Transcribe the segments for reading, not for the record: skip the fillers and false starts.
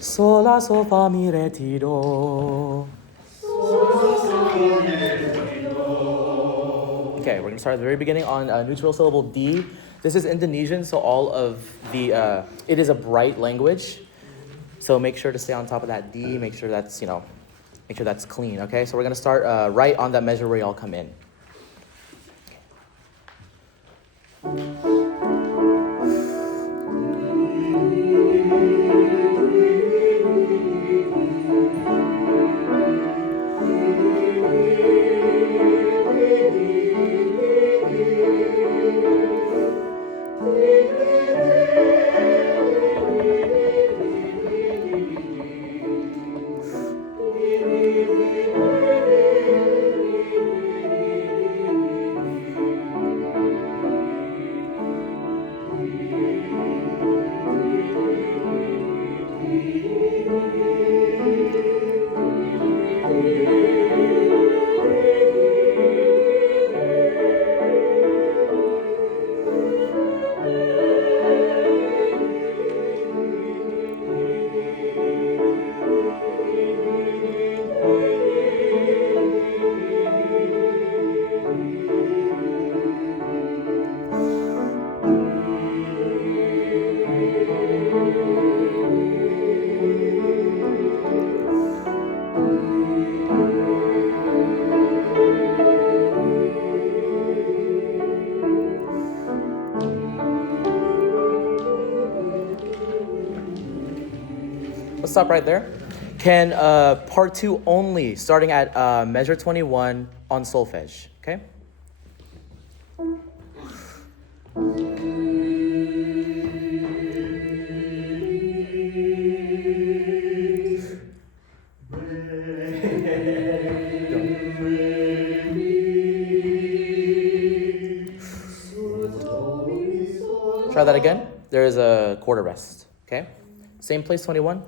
Sol, la, sol, fa, mi, re, ti, do. Okay, we're gonna start at the very beginning on neutral syllable D. This is Indonesian, so all of the, it is a bright language. So make sure to stay on top of that D, make sure that's, make sure that's clean, okay? So we're gonna start right on that measure where y'all come in. Let's stop right there. Can part 2 only, starting at measure 21 on solfege, okay? Try that again. There is a quarter rest, okay? Same place, 21.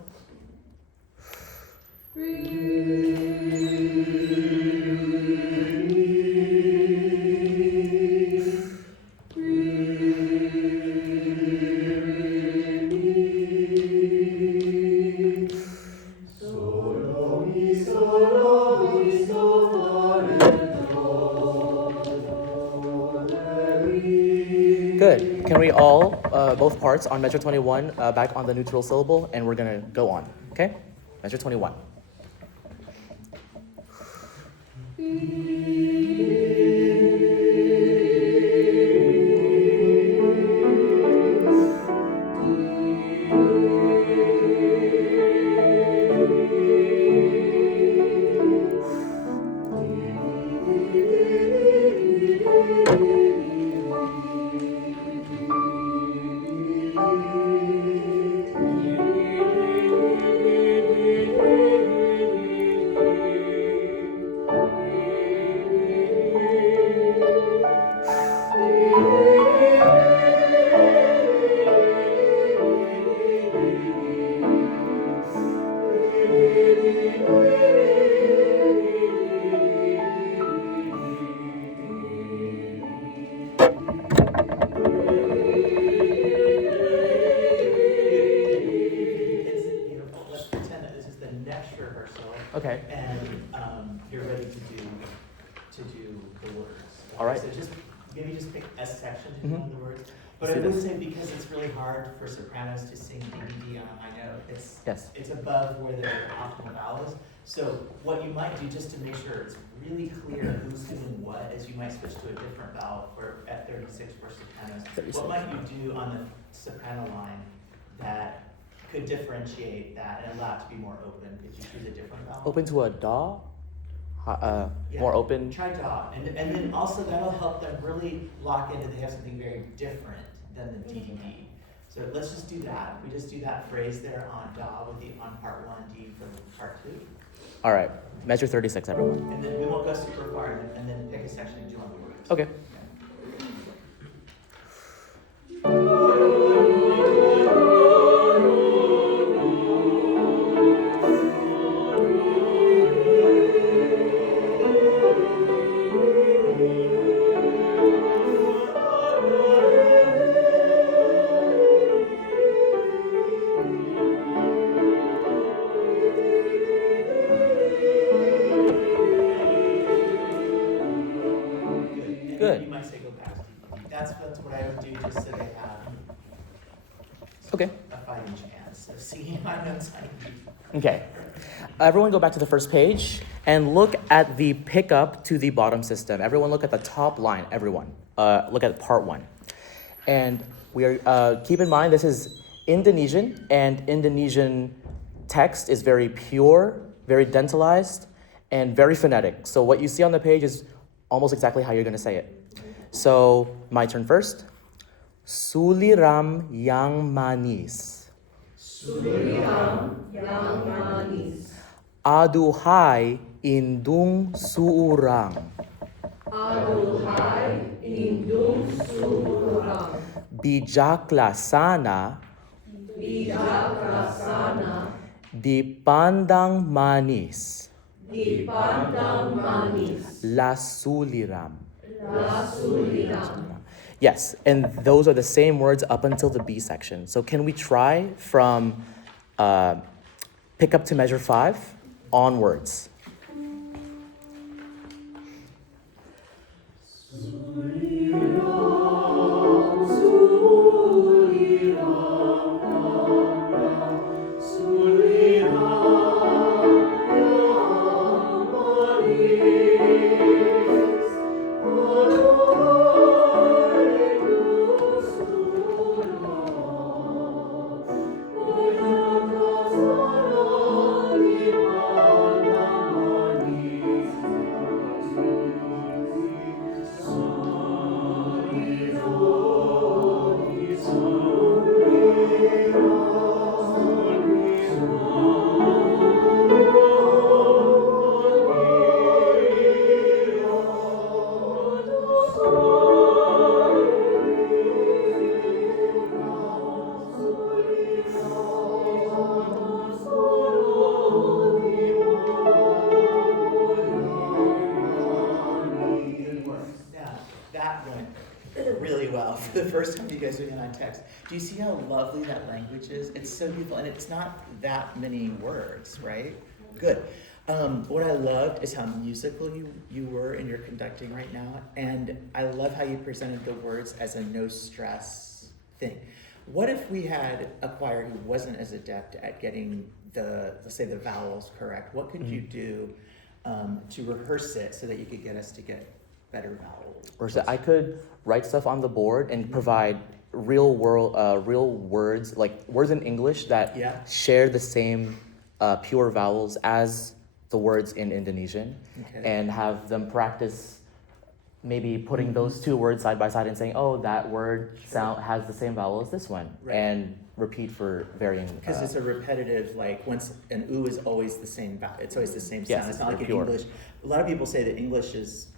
Good. Can we all, both parts on measure 21, back on the neutral syllable, and we're gonna go on, okay? Measure 21. Okay. And you're ready to do the words. Okay? All right. So maybe just pick a section to do the words. But I See would this. say because it's really hard for sopranos to sing DDD on a high note, Yes. it's above where the optimal vowel is. So what you might do just to make sure it's really clear who's doing what is you might switch to a different vowel for at 36 for sopranos. 36. What might you do on the soprano line that could differentiate that and allow it to be more open? Could you choose a different vowel? Open to a da? More open? Try da. And then also that'll help them really lock into they have something very different than the DDD. So let's just do that. We just do that phrase there on da with on part 1, D for part 2. All right. Measure 36, everyone. And then we won't go super far and then pick a section and do on the words. Okay. that's what I would do just so they have Okay. a fighting chance of seeing my notes on D. Okay. Everyone go back to the first page and look at the pickup to the bottom system. Everyone look at the top line, everyone. Look at part 1. And we are, keep in mind this is Indonesian, and Indonesian text is very pure, very dentalized, and very phonetic. So what you see on the page is almost exactly how you're going to say it. So my turn first. Suliram yang manis. Suliram yang manis. Aduhai indung suurang. Aduhai indung surang. Bijaklah sana Bijaksana dipandang manis. dipandang manis. Lasuliram. Lasuliram. Yes, and those are the same words up until the B section. So can we try from pick up to measure 5 onwards? That went really well for the first time you guys doing it on text. Do you see how lovely that language is? It's so beautiful, and it's not that many words, right? Good. What I loved is how musical you were in your conducting right now, and I love how you presented the words as a no stress thing. What if we had a choir who wasn't as adept at getting let's say the vowels correct? What could you do to rehearse it so that you could get us to get better vowels? Or so I could write stuff on the board and provide real words, like words in English that Yeah. share the same pure vowels as the words in Indonesian, Okay. and have them practice maybe putting those two words side by side and saying, oh, that word sound has the same vowel as this one, Right. and repeat for varying. Because it's a repetitive, like once an oo is always the same, it's always the same Yes, sound. It's not like in pure. English. A lot of people say that English is,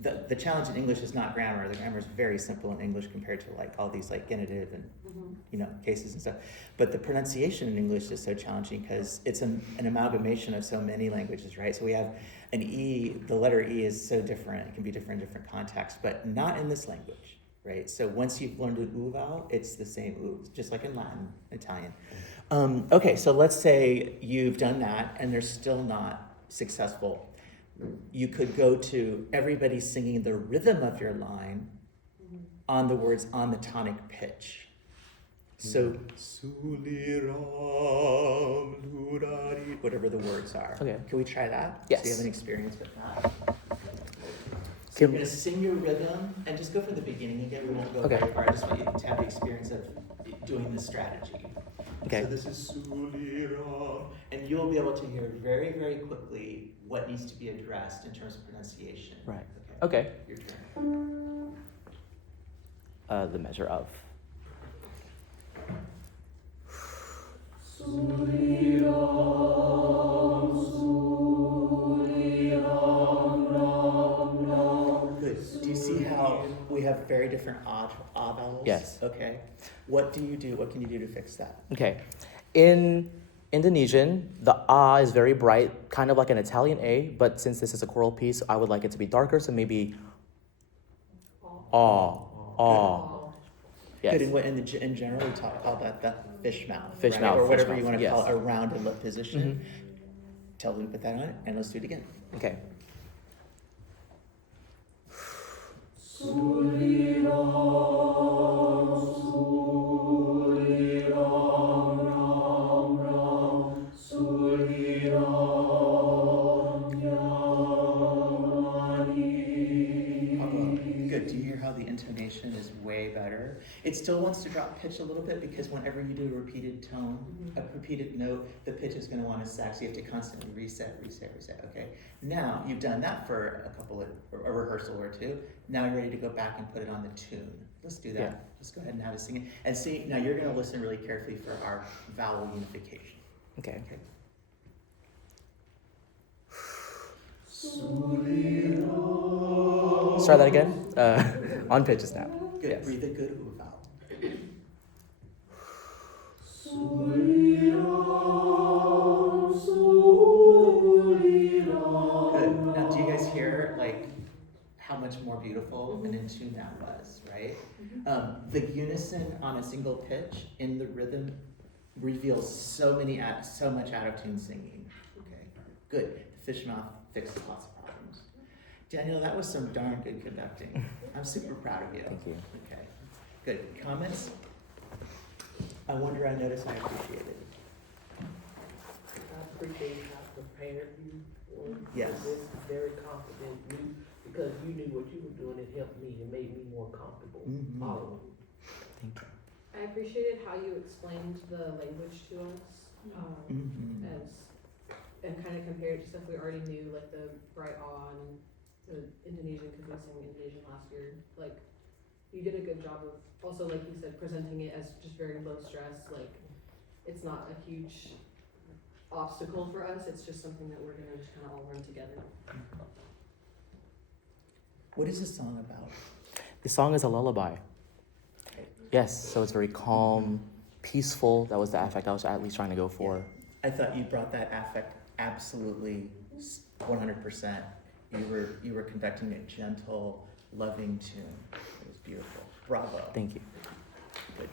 the challenge in English is not grammar. The grammar is very simple in English compared to like all these like genitive and cases and stuff. But the pronunciation in English is so challenging because it's an amalgamation of so many languages, right? So we have an E, the letter E is so different. It can be different in different contexts, but not in this language, right? So once you've learned an oo vowel, it's the same oo, just like in Latin, Italian. Okay, so let's say you've done that and they're still not successful. You could go to everybody singing the rhythm of your line on the words on the tonic pitch. So, suliram, lurari, whatever the words are. Okay. Can we try that? Yes. So you have an experience with that. So you're going to sing your rhythm, and just go from the beginning again. We won't go Okay. very far. I just want you to have the experience of doing the strategy. Okay. So this is suliram, and you'll be able to hear very, very quickly what needs to be addressed in terms of pronunciation. Right. Okay. Your turn. The measure of. Good. Do you see how we have very different ah vowels? Yes. Okay. What do you do? What can you do to fix that? Okay. In Indonesian, the ah is very bright, kind of like an Italian A, but since this is a choral piece, I would like it to be darker, so maybe ah. Yes. Good. In general, we call that the fish mouth. Fish right? mouth, Or fish whatever mouth, you want to yes. call it, a rounded lip position. Tell them to put that on it, and let's do it again. Okay. Good. Do you hear how the intonation is way better? It still wants to drop pitch a little bit because whenever you do a repeated tone, a repeated note, the pitch is going to want to sag. So you have to constantly reset. Okay. Now you've done that for a rehearsal or two. Now you're ready to go back and put it on the tune. Let's do that. Yeah. Let's go ahead and have it sing it. And see, now you're going to listen really carefully for our vowel unification. Okay. Okay. Start that again. On pitches now. Good. Yes. Breathe a good ooh vowel. Good. Now, do you guys hear like how much more beautiful and in tune that was, right? The unison on a single pitch in the rhythm reveals so much out of tune singing. Okay. Good. The fish mouth fixes lots of problems. Daniel, that was some darn good conducting. I'm super proud of you. Thank you. Okay. Good. Comments? I wonder, I noticed, I appreciate it. I appreciate how prepared you were. Yes. This is very confident you, because you knew what you were doing. It helped me and made me more comfortable Mhm. following you. Thank you. I appreciated how you explained the language to us, Mhm. and kind of compared it to stuff we already knew, like the bright awe and the Indonesian, because we sang Indonesian last year. Like, you did a good job of also, like you said, presenting it as just very low stress. Like, it's not a huge obstacle for us. It's just something that we're gonna just kind of all learn together. What is this song about? The song is a lullaby. Yes, so it's very calm, peaceful. That was the affect I was at least trying to go for. I thought you brought that affect absolutely 100%. You were conducting a gentle, loving tune. It was beautiful. Bravo. Thank you. Good.